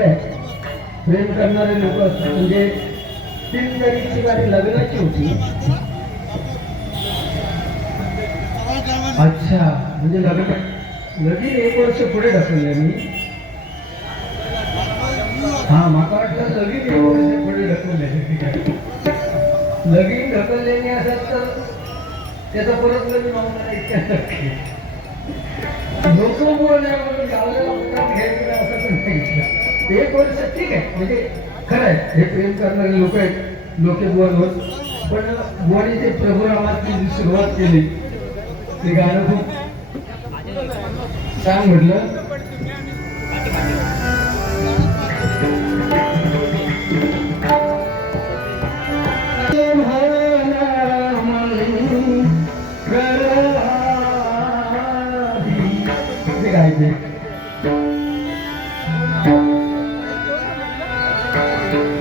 प्रेम करणारे लोक असतात. म्हणजे तीन तारीखची गाडी लग्नाची होती. अच्छा म्हणजे लग्न लगीन एक वर्ष पुढे ढकलले मी. हा मला वाटलं लगीन एक वर्ष पुढे ढकलले. लगीन ढकललेली असत तर त्याचा परत लगीन होणार इतक्या लोक बोलल्या म्हणून गावाला घ्यायचं असं पण सांगितलं एक वर्ष ठीक आहे. म्हणजे खरं आहे. हे प्रेम करणारे लोक आहेत. लोके बरोबर पण बोनी ते प्रभुरामाची जी सुरुवात केली ते गाणं खूप छान म्हटलं.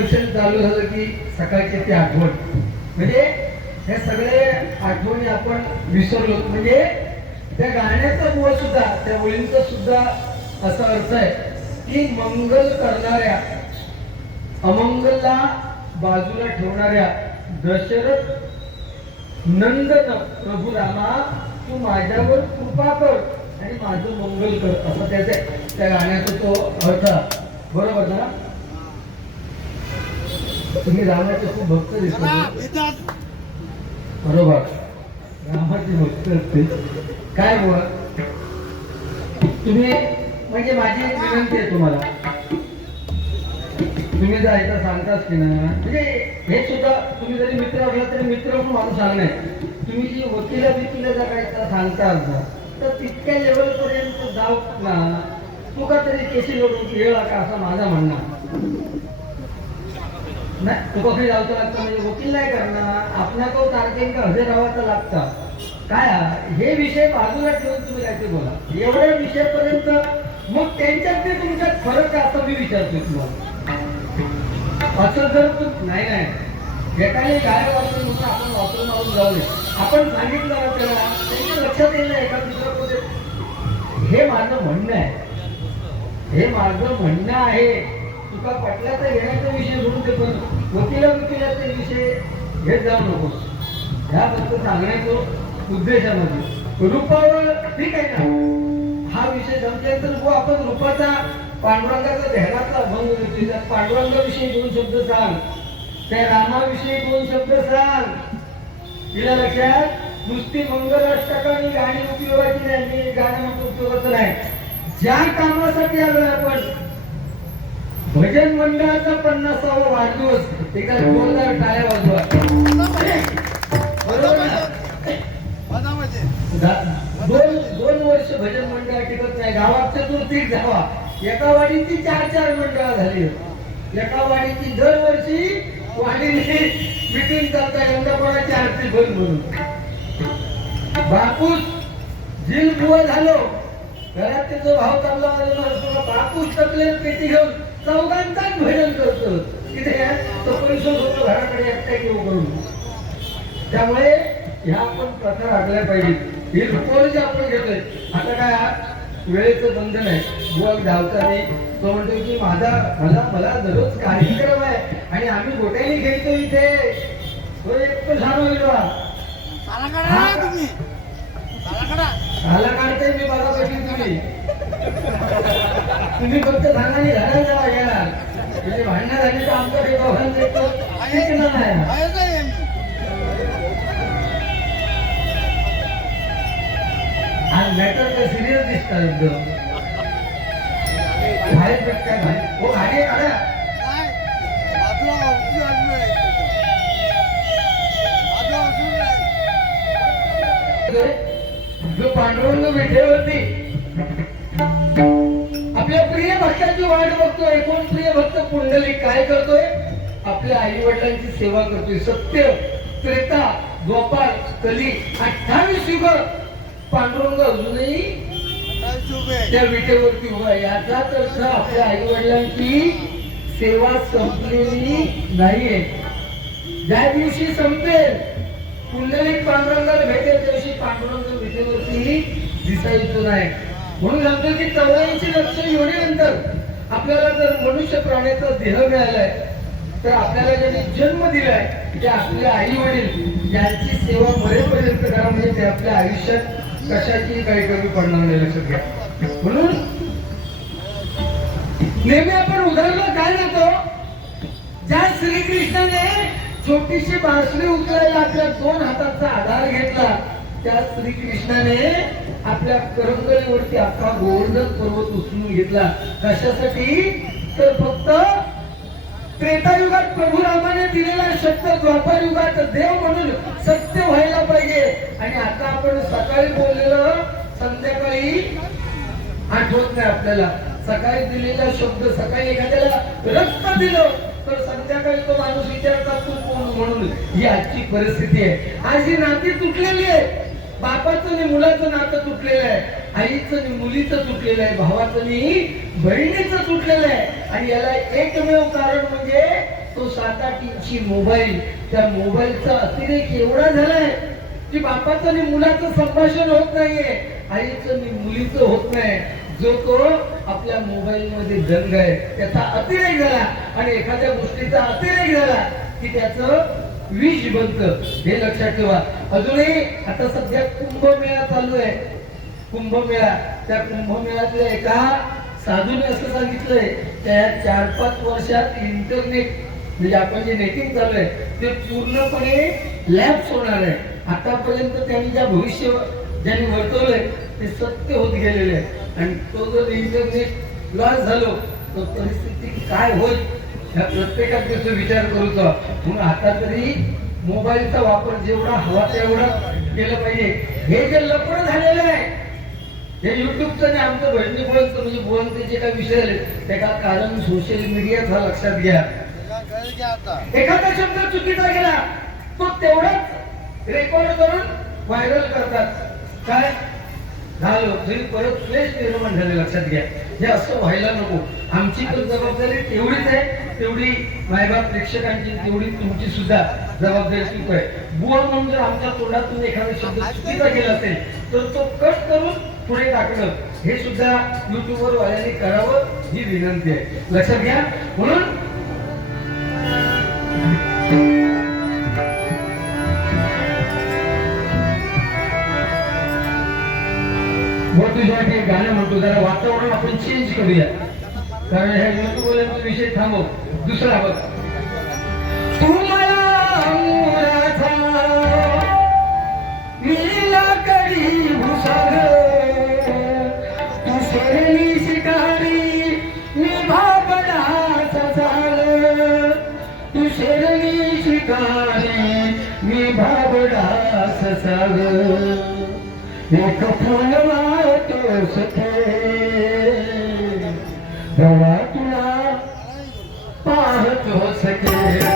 दूरदर्शन चालू झालं की सकाळची ती आठवण. म्हणजे हे सगळे आठवणी आपण विसरलो. म्हणजे त्या गाण्याचा मूळ सुद्धा त्या मुलींचा सुद्धा असा अर्थ आहे की मंगल करणाऱ्या अमंगलला बाजूला ठेवणाऱ्या दशरथ नंदन प्रभू रामा तू माझ्यावर कृपा कर आणि माझं मंगल कर. असं त्याचे त्या गाण्याचा तो अर्थ बरोबर ना? तुम्ही रामाचे खूप भक्त दिसतात बरोबर. रामाचे भक्त असते काय बुवा? तुम्ही म्हणजे माझी विनंती आहे तुम्हाला. तुम्ही जर ऐका सांगताच की ना म्हणजे हे सुद्धा तुम्ही जरी मित्र असला तरी मित्र म्हणून माणूस सांगणे. तुम्ही जी वकिला बिकिला जर काय सांगता ना तर तितक्या लेवल पर्यंत जाऊ ना तुका तरी केशी लढून खेळला का असं माझा म्हणणं नाही तुका जावचं लागतं म्हणजे वकील नाही करणार. आपल्या तो तारखेक हजर राहावं लागतं. काय हे विषय बाजूला ठेवून तुम्ही काय ते बोला. एवढ्या विषयापर्यंत मग त्यांच्यात ते तुमच्यात फरक आहे असं मी विचारतो तुम्हाला. असं जर तू नाही नाही. एकाने काय वापरून म्हणून आपण वापरून मारून जाऊ नये आपण सांगितलं ना त्याला त्यांच्या लक्षात येईल ना एका दुसरं कुठे. हे माझं म्हणणं आहे. हे माझं म्हणणं आहे. तुका पटल्याचा घेण्याचा विषय सोडून ते पण वकिला वकिलाचा विषय घेत जाऊ नकोस. ह्या फक्त सांगण्याचं उद्देशामध्ये. रूपावर ठीक आहे ना? हा विषय संपल्यानंतर बुवा आपण रूपाचा पांडुरंगाचा ध्यानाचा अभंग घेतोय. त्या पांडुरंगाविषयी दोन शब्द सांग. त्या रामाविषयी दोन शब्द सांग. तिला लक्षात? नुसती मंगल अष्टकानी गाणी उपयोगाची नाही गाणं उपयोगाचं नाही. ज्या कामासाठी आलो आपण भजन मंडळाचा पन्नासावा वाढदिवस. ते काय जोरदार टाळ्या वाजवा. दोन दोन वर्ष भजन मंडळ टिकत नाही. गावात चतुर्थीक जावा. एका वाडीची चार चार मंडळ झाली. एका वाडीची दरवर्षी वाडीने मिटिंग करता यंदा कोणाची आरती बंद म्हणून. बापूस झील बुवा झालो. घरात त्याचा भाव चालला. असतो बापूस टकले पेटी घेऊन चौघांचाच भजन करतो. तिथे तो होतो घराकडे एकटा घेऊ करून. त्यामुळे ह्या आपण प्रथा राखल्या पाहिजे ही रुपवली आपण घेतोय आता काय वेळेचं बंधन आहे. बुवा धावताना तो म्हणतो की माझा मला मला दररोज कार्यक्रम आहे आणि आम्ही गोट्याने खेळतो इथे. तो एक तो छान होईल बा. झाला काढताय मी बघा कशी तुम्ही. तुम्ही फक्त सांगाने घरात जावा गेला म्हणजे भांडणं झाली तर आमचं ऐकलं नाही. मॅटर तर सिरियस दिसतात एकदम. बाहेर बाहेर. हो गाडी काढा जो पांडुरंग विठेवरती आपल्या प्रिय भक्ताची वाट बघतोय. कोण प्रिय भक्त? कुंडली काय करतोय? आपल्या आई वडिलांची सेवा करतोय. सत्य त्रेता गोपाल कली अठ्ठावीस युग. पांडुरंग अजूनही त्या विटेवरती उभा याचा अर्थ आपल्या आई वडिलांची सेवा संपलेली नाहीये. ज्या दिवशी संपेल कुंडली पांडुरंगाला भेटेल त्या दिवशी पांडुरंग विटेवरती दिसायचो नाही. म्हणून सांगतो की चौऱ्याऐंशी लक्ष नंतर आपल्याला जर मनुष्य प्राण्याचा देह मिळालाय तर आपल्याला ज्यांनी जन्म दिलाय ते आपले आई वडील यांची सेवा मरेपर्यंत करा म्हणजे ते आपल्या आयुष्यात कशाची काही कमी पडणार नाही लक्षात घ्या. म्हणून नेहमी आपण उदाहरण काय जातो? ज्या श्रीकृष्णाने छोटीशी बासरी उचलायला आपल्या दोन हाताचा आधार घेतला त्या श्रीकृष्णाने आपल्या करंगळीवरती अख्खा गोवर्धन पर्वत उचलून घेतला. कशासाठी? तर फक्त त्रेतायुगात प्रभू रामाने दिलेला शब्द द्वापर युगात देव म्हणून सत्य व्हायला पाहिजे. आणि आता आपण सकाळी बोललेलं संध्याकाळी आठवत नाही आपल्याला. सकाळी दिलेला शब्द सकाळी एखाद्याला रक्त दिलं तर संध्याकाळी तो माणूस विचारतात तू कोण? म्हणून. ही आजची परिस्थिती आहे. आज ही नाती तुटलेली आहे. बापाचं आणि मुलाचं नातं तुटलेलं आहे. आईचं आणि मुलीचं तुटलेलं आहे. भावाचं आणि बहिणीचं तुटलेलं आहे. आणि याला एकमेव कारण म्हणजे तो सात आठ इंची मोबाईल. त्या मोबाईलचा अतिरेक एवढा झालाय की बापाचं आणि मुलाचं संभाषण होत नाहीये. आईचं आणि मुलीचं होत नाही. जो तो आपल्या मोबाईल मध्ये दंग आहे त्याचा अतिरेक झाला. आणि एखाद्या गोष्टीचा अतिरेक झाला की त्याचं विष बनत. हे लक्षात ठेवा. अजूनही आता सध्या कुंभमेळा चालू आहे. कुंभमेळा त्या कुंभमेळ्यातल्या एका साधूने असं सांगितलंय त्या चार पाच वर्षात इंटरनेट म्हणजे आपण जे नेटिंग चालू आहे ते पूर्णपणे लॅब्स होणार आहे. आतापर्यंत त्यांनी ज्या भविष्य ज्यांनी वर्तवलंय ते सत्य होत गेलेले आहे. आणि तो जर इंटरनेट लॉस झालो तर परिस्थिती काय होईल ह्या प्रत्येकात त्याचा विचार करूचा म्हणून आता तरी मोबाईलचा वापर जेवढा हवा तेवढा केलं पाहिजे. हे जे लपण झालेलं आहे हे युट्यूबचं आणि आमचं बहिणी बोलतं म्हणजे बोलतेचे काय विषय झाले त्याचा कारण सोशल मीडियाचा लक्षात घ्या. एखादा शब्द चुकीचा गेला तो तेवढाच रेकॉर्ड करून व्हायरल करतात. काय? झालं. तरी परत क्लेश निर्माण झाले लक्षात घ्या. हे असं व्हायला नको. आमची पण जबाबदारी तेवढीच आहे. तेवढी मायबाप प्रेक्षकांची तेवढी तुमची सुद्धा जबाबदारी चूक आहे. बुवा म्हणून जर आमच्या तोंडातून एखादा शब्द चुकीचा गेला असेल तर तो कट करून पुढे टाकणं हे सुद्धा युट्यूबवर वाल्याने करावं ही विनंती आहे. लक्षात घ्या. म्हणून मग एक गाणं म्हणतो जरा वातावरण आपण चेंज करूया. कारण ह्या युट्यूबवाल्यांचा विषय थांबव. दुसरा बघ. एक मला मोराचा, मी तो सके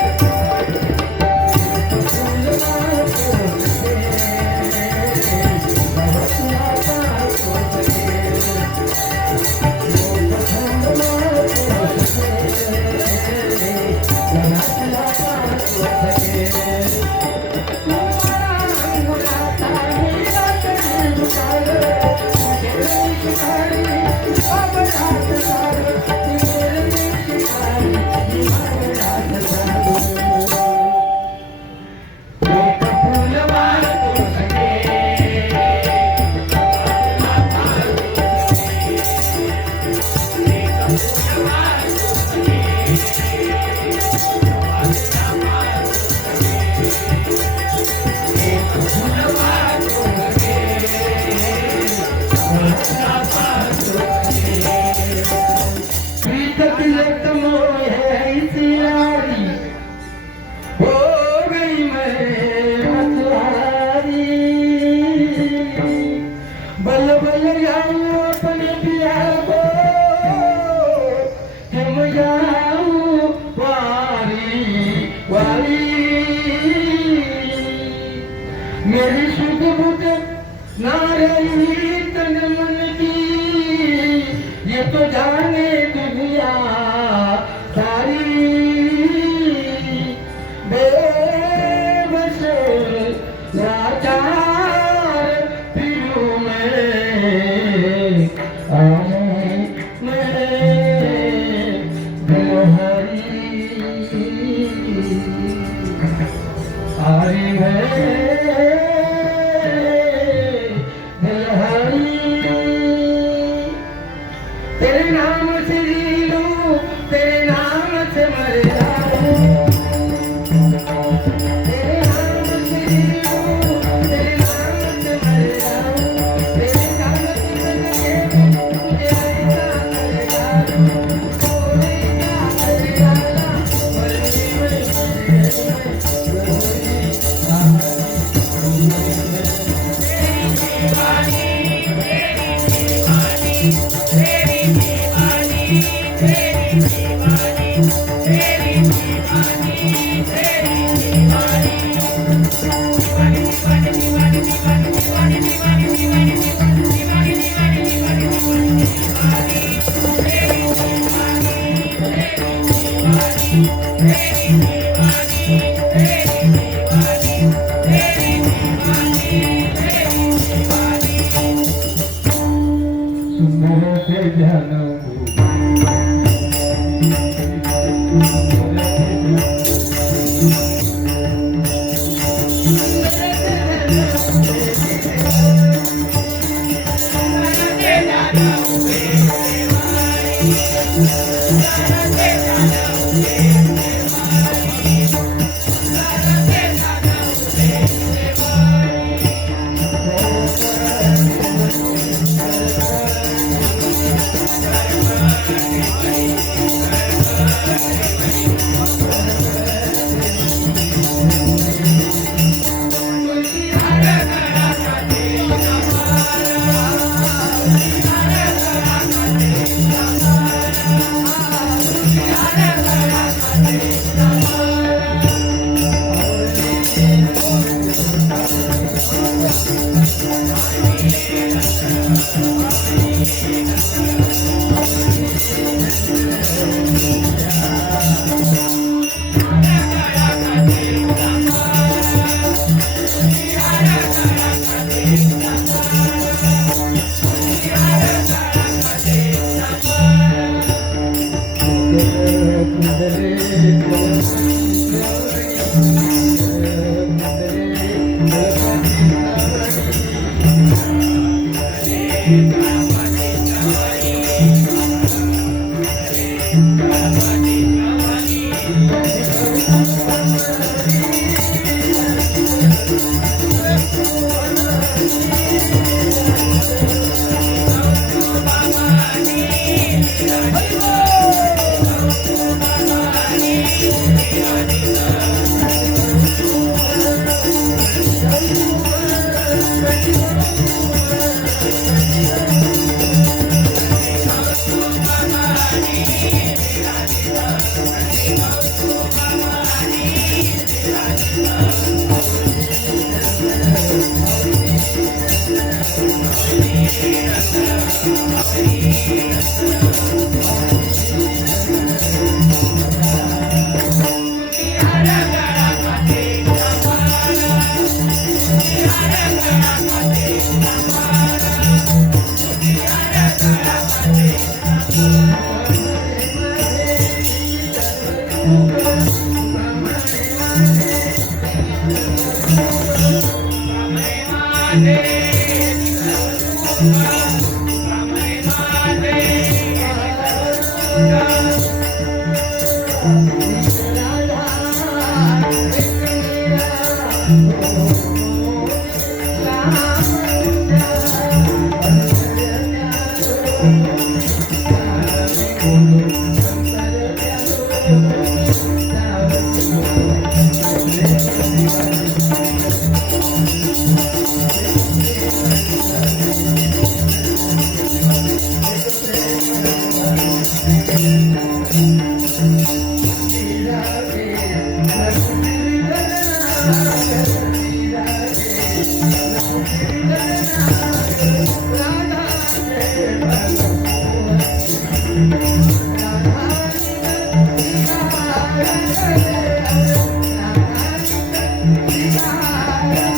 Thank you. Amen.